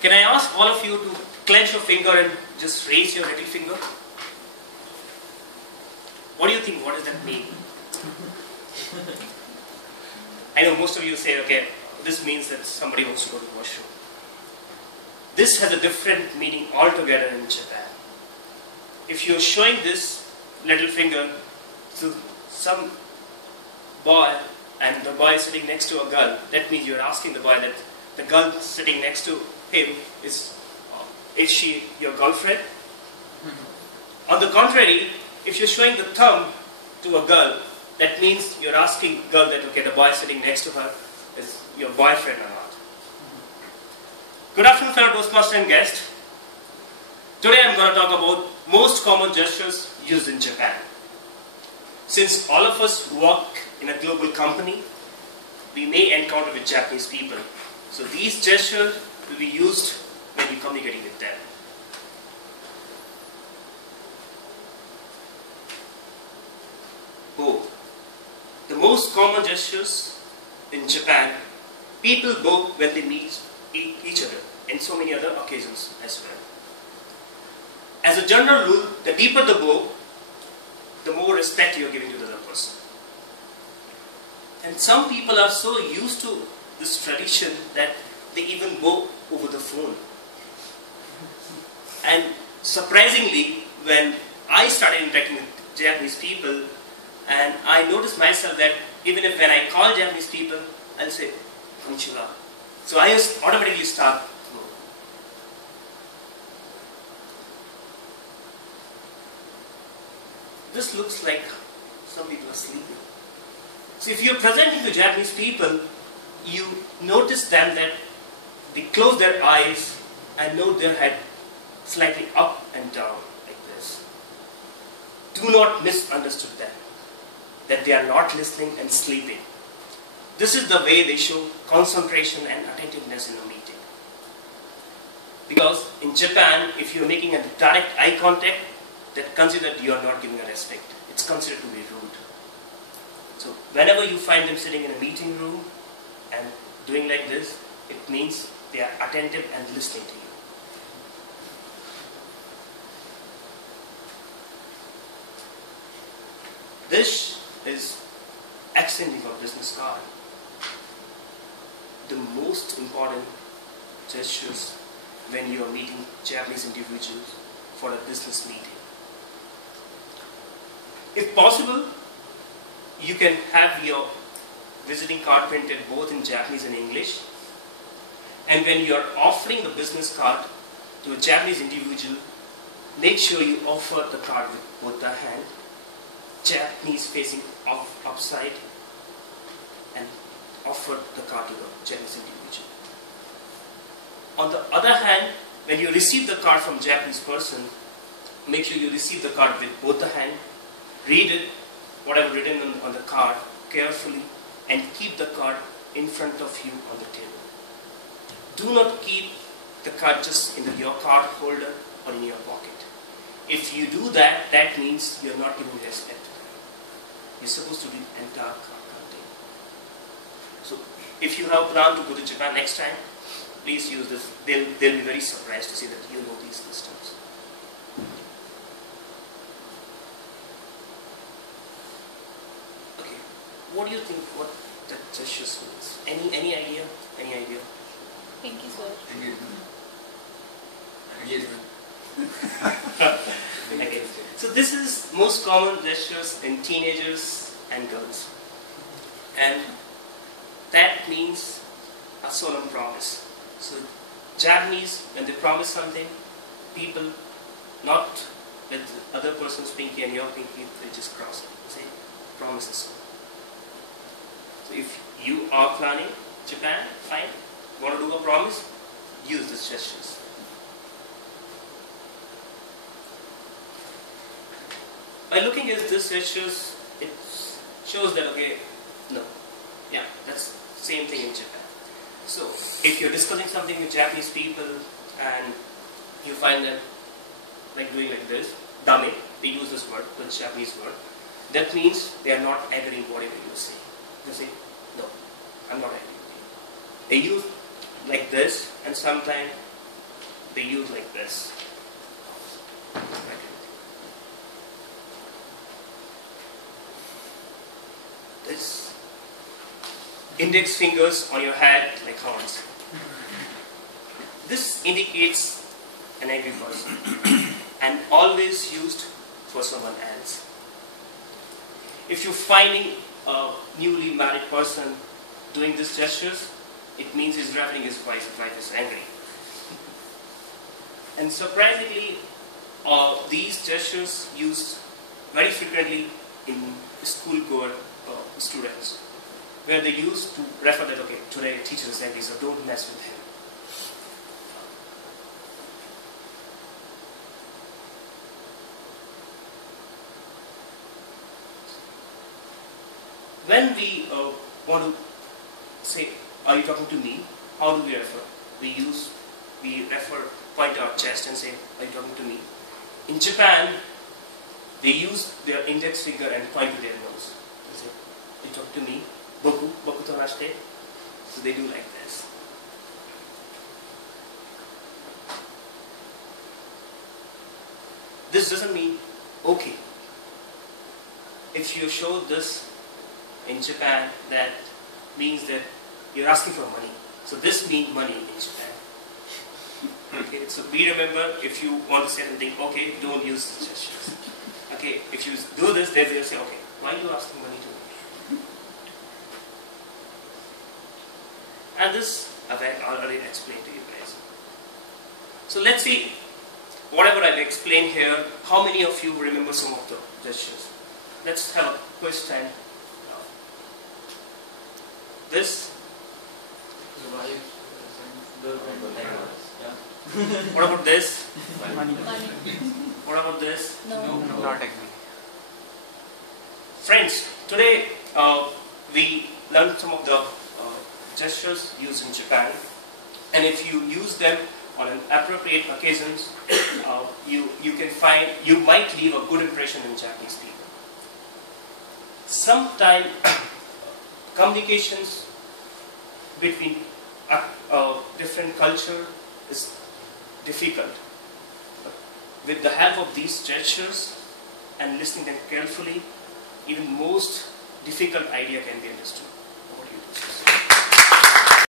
Can I ask all of you to clench your finger and just raise your little finger? What do you think? What does that mean? I know most of you say, okay, this means that somebody wants to go to the washroom. This has a different meaning altogether in Japan. If you're showing this little finger to some boy and the boy is sitting next to a girl, that means you're asking the boy that the girl sitting next to him is she your girlfriend? On the contrary, if you're showing the thumb to a girl, that means you're asking the girl that, okay, the boy sitting next to her is your boyfriend or not. Good afternoon, fellow Toastmaster and guest. Today I'm going to talk about most common gestures used in Japan. Since all of us work in a global company, we may encounter with Japanese people. So these gestures will be used when you're communicating with them. Bow. The most common gestures in Japan, people bow when they meet each other, and so many other occasions as well. As a general rule, the deeper the bow, the more respect you are giving to the other person. And some people are so used to this tradition that they even bow over the phone. And surprisingly, when I started interacting with Japanese people, and I noticed myself that even if when I call Japanese people, I'll say, konnichiwa. So I just automatically start. This looks like some people are sleeping. So if you're presenting to Japanese people, you notice them that they close their eyes and nod their head slightly up and down like this. Do not misunderstand them, that they are not listening and sleeping. This is the way they show concentration and attentiveness in a meeting. Because in Japan, if you're making a direct eye contact, that considered you are not giving a respect. It's considered to be rude. So whenever you find them sitting in a meeting room and doing like this, it means they are attentive and listening to you. This is extending a business card. The most important gestures when you are meeting Japanese individuals for a business meeting. If possible, you can have your visiting card printed both in Japanese and English. And when you are offering the business card to a Japanese individual, make sure you offer the card with both the hand, Japanese facing upside, and offer the card to the Japanese individual. On the other hand, when you receive the card from Japanese person, make sure you receive the card with both the hand, read it, whatever written on the card carefully, and keep the card in front of you on the table. Do not keep the card just in your card holder or in your pocket. If you do that, that means you're not giving respect to them. You're supposed to read the entire card content. So if you have planned to go to Japan next time, please use this. They'll be very surprised to see that you know these customs. What do you think? What that gestures means? Any idea? Any idea? Thank you, sir. Okay. So this is most common gestures in teenagers and girls, and that means a solemn promise. So Japanese, when they promise something, people not with the other person's pinky and your pinky, they just cross it. Say promises. So if you are planning Japan, fine. Want to do a promise? Use these gestures. By looking at these gestures, it shows that, okay, no. Yeah, that's the same thing in Japan. So if you're discussing something with Japanese people and you find them like doing like this, dame, they use this word, the Japanese word, that means they are not agreeing whatever you say. They say, no, I'm not agreeing with you. They use like this, and sometimes they use like this. This index fingers on your head like horns. This indicates an angry person and always used for someone else. If you're finding a newly married person doing these gestures, it means he's rattling his wife. His wife is angry. And surprisingly, these gestures used very frequently in school-goer students, where they used to refer that, okay, today teacher is angry, so don't mess with him. When we want to say, are you talking to me? How do we refer? We refer, point our chest and say, are you talking to me? In Japan, they use their index finger and point to their nose. They say, you talk to me? Boku, boku to nashite. So they do like this. This doesn't mean okay. If you show this in Japan, that means that you're asking for money. So this means money in Japan. Okay, so we remember, if you want to say something, okay, don't use these gestures. Okay, if you do this, then they'll say, okay, why are you asking money to me? And this I've already explained to you guys. So let's see, whatever I've explained here, how many of you remember some of the gestures? Let's have a quiz time. This. What about this? Money. What about this? No. Not agree. Friends, today we learned some of the gestures used in Japan, and if you use them on an appropriate occasions, you might leave a good impression in Japanese people. Sometimes communications between different culture is difficult. But with the help of these gestures and listening them carefully, even most difficult idea can be understood.